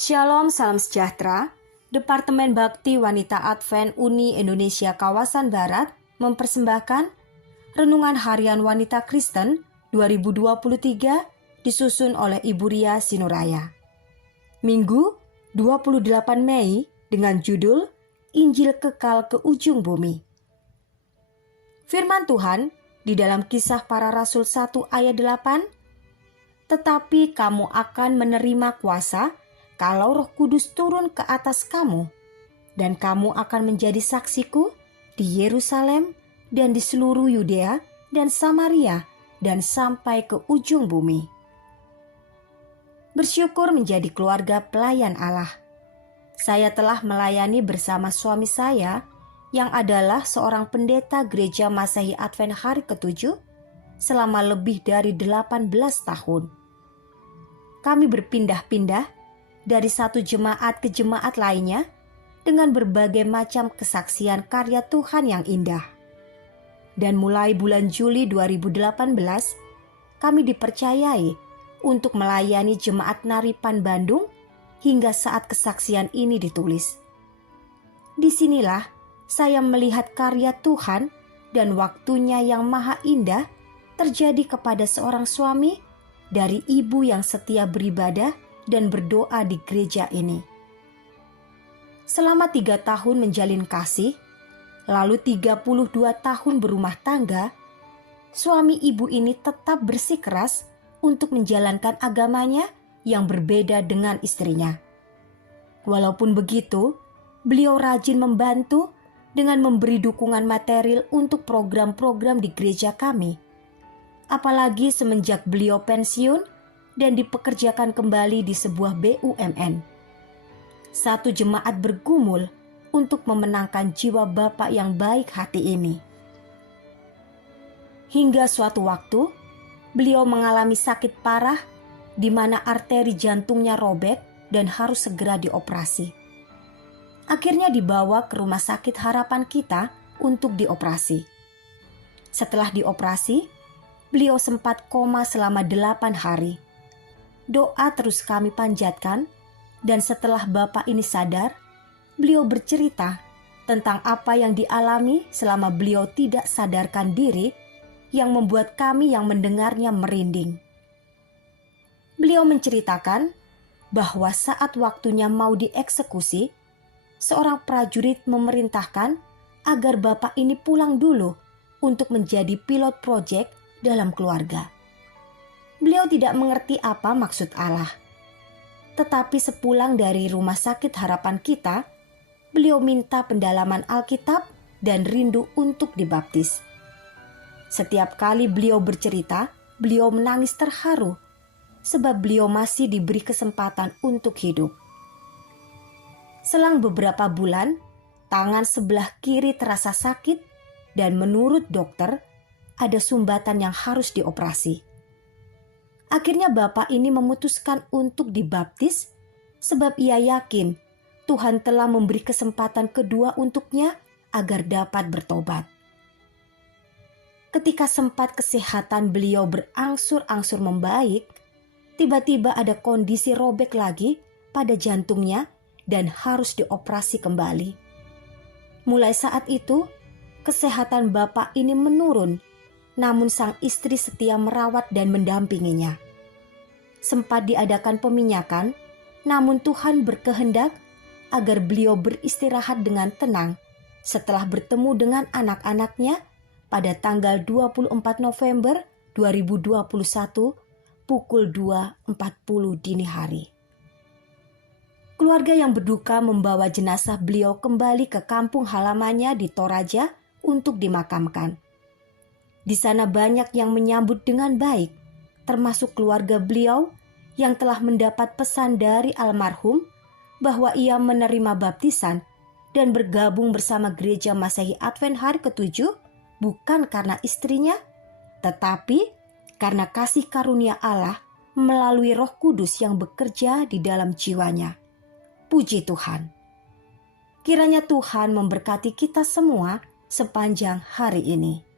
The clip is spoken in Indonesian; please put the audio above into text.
Shalom, salam sejahtera. Departemen Bakti Wanita Advent Uni Indonesia Kawasan Barat mempersembahkan Renungan Harian Wanita Kristen 2023 disusun oleh Ibu Ria Sinuraya. Minggu 28 Mei dengan judul Injil Kekal ke Ujung Bumi. Firman Tuhan di dalam Kisah Para Rasul 1 ayat 8, tetapi kamu akan menerima kuasa kalau Roh Kudus turun ke atas kamu, dan kamu akan menjadi saksiku di Yerusalem dan di seluruh Yudea dan Samaria dan sampai ke ujung bumi. Bersyukur menjadi keluarga pelayan Allah. Saya telah melayani bersama suami saya yang adalah seorang pendeta gereja Masehi Advent hari ke-7 selama lebih dari 18 tahun. Kami berpindah-pindah dari satu jemaat ke jemaat lainnya dengan berbagai macam kesaksian karya Tuhan yang indah. Dan mulai bulan Juli 2018, kami dipercayai untuk melayani Jemaat Naripan Bandung hingga saat kesaksian ini ditulis. Disinilah saya melihat karya Tuhan dan waktunya yang maha indah terjadi kepada seorang suami dari ibu yang setia beribadah dan berdoa di gereja ini. Selama 3 tahun menjalin kasih, lalu 32 tahun berumah tangga, suami ibu ini tetap bersikeras untuk menjalankan agamanya yang berbeda dengan istrinya. Walaupun begitu, beliau rajin membantu dengan memberi dukungan material untuk program-program di gereja kami. Apalagi semenjak beliau pensiun dan dipekerjakan kembali di sebuah BUMN. Satu jemaat bergumul untuk memenangkan jiwa Bapak yang baik hati ini. Hingga suatu waktu, beliau mengalami sakit parah di mana arteri jantungnya robek dan harus segera dioperasi. Akhirnya dibawa ke Rumah Sakit Harapan Kita untuk dioperasi. Setelah dioperasi, beliau sempat koma selama 8 hari. Doa terus kami panjatkan, dan setelah Bapak ini sadar, beliau bercerita tentang apa yang dialami selama beliau tidak sadarkan diri yang membuat kami yang mendengarnya merinding. Beliau menceritakan bahwa saat waktunya mau dieksekusi, seorang prajurit memerintahkan agar Bapak ini pulang dulu untuk menjadi pilot proyek dalam keluarga. Beliau tidak mengerti apa maksud Allah. Tetapi sepulang dari Rumah Sakit Harapan Kita, beliau minta pendalaman Alkitab dan rindu untuk dibaptis. Setiap kali beliau bercerita, beliau menangis terharu sebab beliau masih diberi kesempatan untuk hidup. Selang beberapa bulan, tangan sebelah kiri terasa sakit dan menurut dokter ada sumbatan yang harus dioperasi. Akhirnya Bapak ini memutuskan untuk dibaptis sebab ia yakin Tuhan telah memberi kesempatan kedua untuknya agar dapat bertobat. Ketika sempat kesehatan beliau berangsur-angsur membaik, tiba-tiba ada kondisi robek lagi pada jantungnya dan harus dioperasi kembali. Mulai saat itu, kesehatan Bapak ini menurun. Namun sang istri setia merawat dan mendampinginya. Sempat diadakan peminyakan, namun Tuhan berkehendak agar beliau beristirahat dengan tenang setelah bertemu dengan anak-anaknya pada tanggal 24 November 2021 pukul 2.40 dini hari. Keluarga yang berduka membawa jenazah beliau kembali ke kampung halamannya di Toraja untuk dimakamkan. Di sana banyak yang menyambut dengan baik, termasuk keluarga beliau yang telah mendapat pesan dari almarhum bahwa ia menerima baptisan dan bergabung bersama gereja Masehi Advent hari ke-7 bukan karena istrinya, tetapi karena kasih karunia Allah melalui Roh Kudus yang bekerja di dalam jiwanya. Puji Tuhan. Kiranya Tuhan memberkati kita semua sepanjang hari ini.